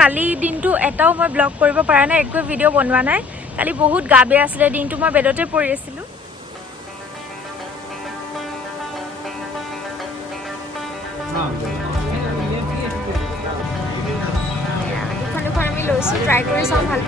কালি দিনটো এটাও মই ব্লগ কৰিব পৰা নাই, একো ভিডিঅ' বনোৱা নাই। কালি বহুত গা বেয়া আছিলে, দিনটো মই বেডতে পৰি আছিলোঁ। দুখন আমি লৈছোঁ, ট্ৰাই কৰি চাওঁ ভাল।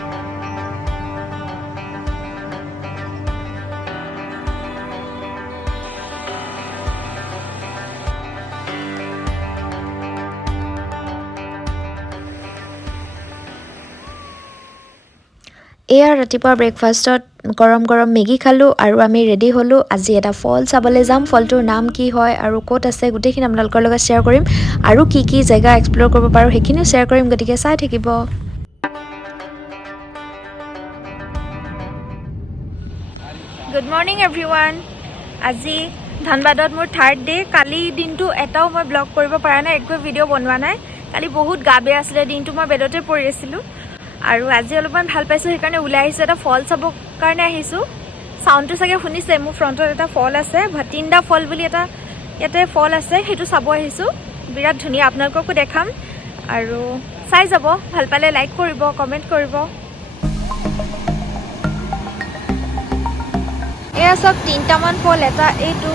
এয়া ৰাতিপুৱা ব্ৰেকফাষ্টত গৰম গৰম মেগী খালোঁ আৰু আমি ৰেডি হ'লোঁ। আজি এটা ফল চাবলৈ যাম। ফলটোৰ নাম কি হয় আৰু ক'ত আছে গোটেইখিনি আপোনালোকৰ লগত শ্বেয়াৰ কৰিম, আৰু কি কি জেগা এক্সপ্ল'ৰ কৰিব পাৰোঁ সেইখিনিও শ্বেয়াৰ কৰিম, গতিকে চাই থাকিব। Good morning everyone. আজি ধানবাদত মোৰ থাৰ্ড ডে'। কালি দিনটো এটাও মই ব্লগ কৰিব পৰা নাই, একো ভিডিঅ' বনোৱা নাই। কালি বহুত গা বেয়া আছিলে, দিনটো মই বেডতে পৰি আছিলোঁ। আৰু আজি অলপমান ভাল পাইছোঁ, সেইকাৰণে ওলাই আহিছোঁ। এটা ফল চাবৰ কাৰণে আহিছোঁ। চাউণ্ডটো চাগে শুনিছে, মোৰ ফ্ৰণ্টত এটা ফল আছে, ভাতিন্দা ফল বুলি এটা ইয়াতে ফল আছে, সেইটো চাব আহিছোঁ। বিৰাট ধুনীয়া, আপোনালোককো দেখাম। আৰু চাই যাব, ভাল পালে লাইক কৰিব, কমেণ্ট কৰিব। এয়া চব তিনিটামান ফল, এটা এইটো,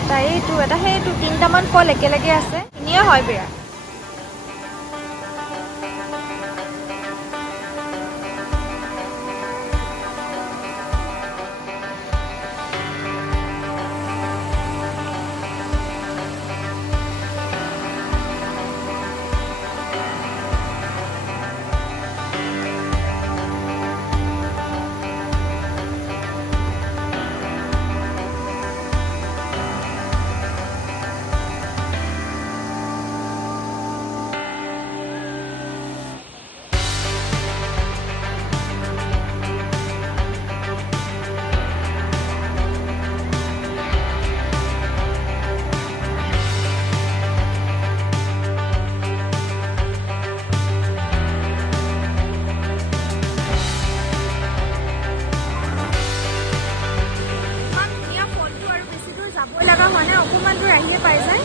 এটা এইটো, এটা সেইটো, তিনিটামান ফল একেলগে আছে, ধুনীয়া হয় বিৰাট। অকণমান দূৰ আহিয়ে পাই যায়।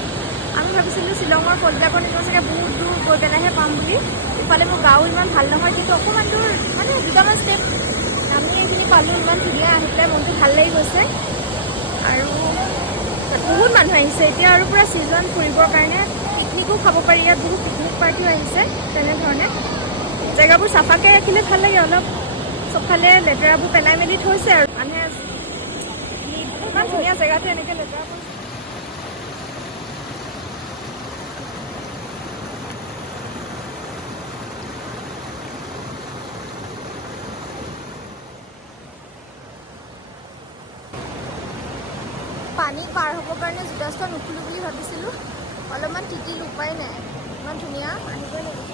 আমি ভাবিছিলোঁ শ্বিলঙৰ ফলবিলাকৰ নিচিনা চাগে বহুত দূৰ গৈ পেলাইহে পাম বুলি। ইফালে মোৰ গাঁও ইমান ভাল নহয়, কিন্তু অকণমান দূৰ মানে দুটামান ষ্টেপ আমি এইখিনি পালোঁ। ইমান ধুনীয়া আহি পেলাই মনটো ভাল লাগি গৈছে। আৰু বহুত মানুহ আহিছে এতিয়া, আৰু পূৰা ছিজন ফুৰিবৰ কাৰণে। পিকনিকো খাব পাৰি, ইয়াত বহুত পিকনিক পাৰ্টিও আহিছে। তেনেধৰণে জেগাবোৰ চাফাকৈ ৰাখিলে ভাল লাগে অলপ। চবফালে লেতেৰাবোৰ পেলাই মেলি থৈছে, আৰু মানুহে ইমান ধুনীয়া জেগাটো এনেকৈ লেতেৰাবোৰ। পানী পাৰ হ'বৰ কাৰণে জোতাচোতা নুখুলোঁ বুলি ভাবিছিলোঁ, অলপমান তিতিল, উপায় নাই। ইমান ধুনীয়া, আহিবই লাগিব।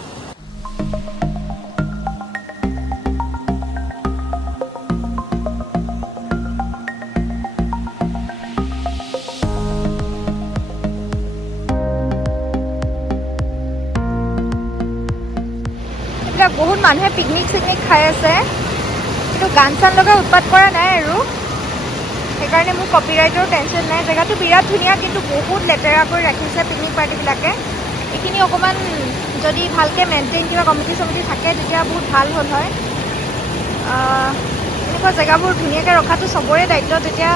এইবিলাক বহুত মানুহে পিকনিক চিকনিক খাই আছে, কিন্তু গান চান লগাই উৎপাত কৰা নাই আৰু। সেইকাৰণে মোৰ কপিৰাইটৰ টেনশ্যন নাই। জেগাটো বিৰাট ধুনীয়া, কিন্তু বহুত লেতেৰা কৰি ৰাখিছে পিকনিক পাৰ্টিবিলাকে। এইখিনি অকণমান যদি ভালকৈ মেইনটেইন কিবা কমিটি চমিটি থাকে, তেতিয়া বহুত ভাল হ'ল হয়। এনেকুৱা জেগাবোৰ ধুনীয়াকৈ ৰখাটো চবৰে দায়িত্ব। তেতিয়া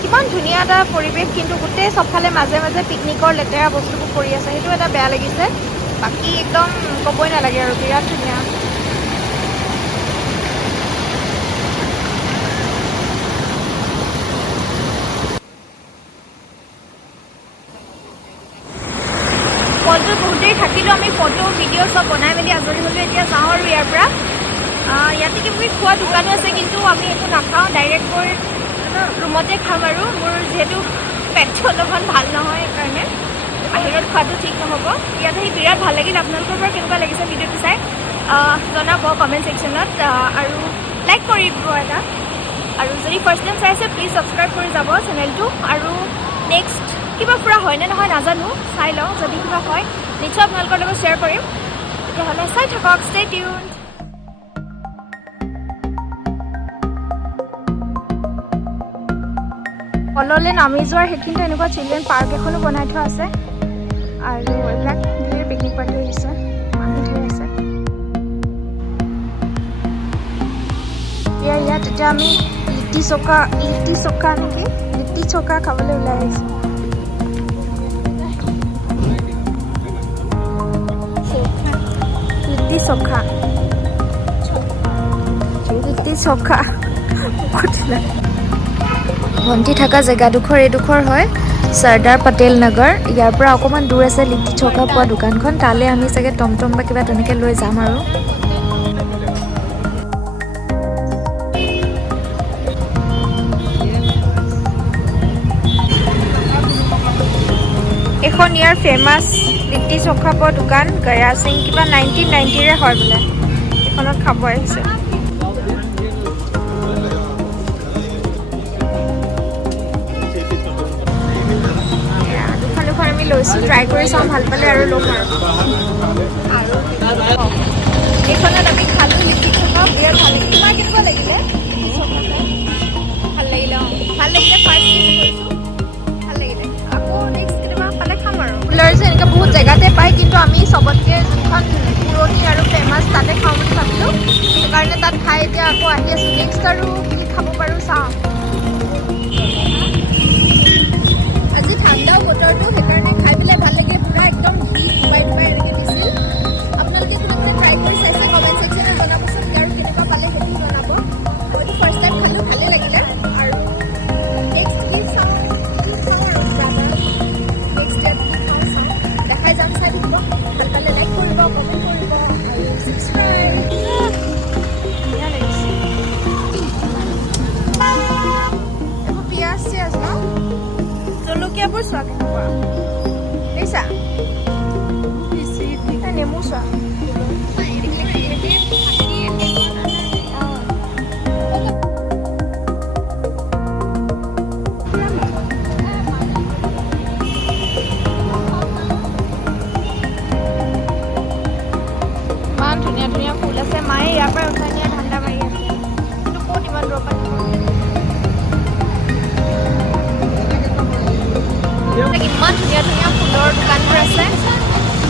কিমান ধুনীয়া এটা পৰিৱেশ, কিন্তু গোটেই চবফালে মাজে মাজে পিকনিকৰ লেতেৰা বস্তুবোৰ পৰি আছে, সেইটো এটা বেয়া লাগিছে। বাকী একদম ক'বই নালাগে আৰু, বিৰাট ধুনীয়া। ফলটো বহুত দেৰি থাকিলোঁ, আমি ফটো ভিডিঅ' চব বনাই মেলি আজৰি হ'লোঁ। এতিয়া যাওঁ আৰু ইয়াৰ পৰা। ইয়াতে কিবা খোৱা দোকানো আছে, কিন্তু আমি একো নাখাওঁ, ডাইৰেক্ট গৈ ৰুমতে খাম আৰু। মোৰ যিহেতু পেটটো অলপমান ভাল নহয়, সেইকাৰণে বাহিৰত খোৱাটো ঠিক নহ'ব। ইয়াত আহি বিৰাট ভাল লাগিল। আপোনালোকৰ পৰা কেনেকুৱা লাগিছে ভিডিঅ'টো চাই জনাব কমেণ্ট ছেকশ্যনত, আৰু লাইক কৰি দিব এটা। আৰু যদি ফাৰ্ষ্ট টাইম চাই আছে, প্লিজ ছাবস্ক্ৰাইব কৰি যাব চেনেলটো। আৰু নেক্সট কিবা ফুৰা হয়নে নহয় নাজানো, চাই লওঁ। যদি কিবা হয় নিশ্চয় আপোনালোকৰ লগত শ্বেয়াৰ কৰিম। তেতিয়াহ'লে চাই থাকক, ষ্টে টিউনড। তললৈ নামি যোৱাৰ সেইখিনিতে এনেকুৱা চিলড্ৰেন পাৰ্ক এখনো বনাই থোৱা আছে, আৰু এইবিলাক ধেৰ পিকনিক পাৰ্টি আহিছে, মানুহ ধেৰ আছে। এতিয়া আমি লিট্টি চোখা নেকি লিট্টি চোখা খাবলৈ ওলাই আহিছোঁ লিট্টি চোখা ভণ্টি থকা জেগাডোখৰ এইডোখৰ হয় চৰ্দাৰ পটেল নগৰ ইয়াৰ পৰা অকণমান দূৰ আছে লিট্টি চৌকা পোৱা দোকানখন তালৈ আমি চাগে টমটম বা কিবা তেনেকৈ লৈ যাম আৰু এখন ইয়াৰ ফেমাছ লিট্টি চোখা পোৱা দোকান গয়া সিং কিবা 1990ৰে হয় বোলে এইখনত খাব আহিছে আমি লৈছোঁ ট্ৰাই কৰি চাওঁ ভাল পালে আৰু ল'ম আৰু এইখনত আমি খালোঁ লিট্টি চোখা বিৰাট ভাল লাগিলে তোমাৰ কেনেকুৱা লাগিলে ভাল লাগিলে ফাৰ্ষ্ট কৰিছোঁ ভাল লাগিলে আকৌ নেক্সট কেতিয়াবা পালে খাম আৰু ফুলৰ যে এনেকৈ বহুত জেগাতে পায় কিন্তু আমি চবতকৈ যোনখন পুৰণি আৰু ফেমাছ তাতে খাওঁ বুলি ভাবিলোঁ সেইকাৰণে তাত খাই এতিয়া আকৌ আহি আছোঁ নেক্সট আৰু কি খাব পাৰোঁ চাওঁ আজি ঠাণ্ডাও বতৰটো সেইকাৰণে খাই পেলাই ভাল লাগে পুৰা একদম ঘি ডুবাই এনেকৈ দিছিল আপোনালোকে কোনোবাই ট্ৰাই কৰি চাইছে কমেণ্ট ছেকশ্যনত জনাবচোন আৰু কেনেকুৱা পালে সেইটো জনাব মইতো ফাৰ্ষ্ট টাইম খালোঁ ভালেই লাগিলে আৰু নেক্সট কি চাওঁ আৰু নেক্সট ডেট কি খাওঁ চাওঁ দেখাই যাম চাই থাকিব ভাল পালে লাইক কৰিব কমেণ্ট কৰিব আৰু ছাবস্ক্ৰাইব ধুনীয়া লাগিছে এইবোৰ পিঁয়াজ চিয়াজ ন জলকীয়াবোৰ চোৱা কেনেকুৱা দেখিছা নেমু চোৱা ইমান ধুনীয়া ধুনীয়া ফুল আছে মায়ে ইয়াৰ পৰা উঠাই নিয়া ঠাণ্ডা মাৰি আছে কিন্তু ক'ত ইমান দূৰৰ পৰা ইমান ধুনীয়া ধুনীয়া ফুলৰ দোকানবোৰ আছে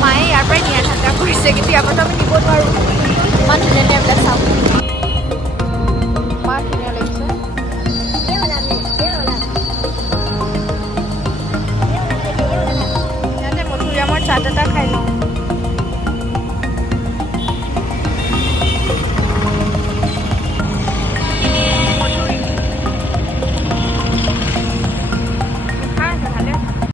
মায়ে ইয়াৰ পৰাই নিয়া ঠাণ্ডা কৰিছে কিন্তু ইয়াৰ পৰাতো আমি নিব নোৱাৰোঁ ইমান ধুনীয়া ধুনীয়া বিলাক চাওঁ ইমান ধুনীয়া লাগিছে ইয়াতে মধুৰিআমৰ চাট এটা খাই লওঁ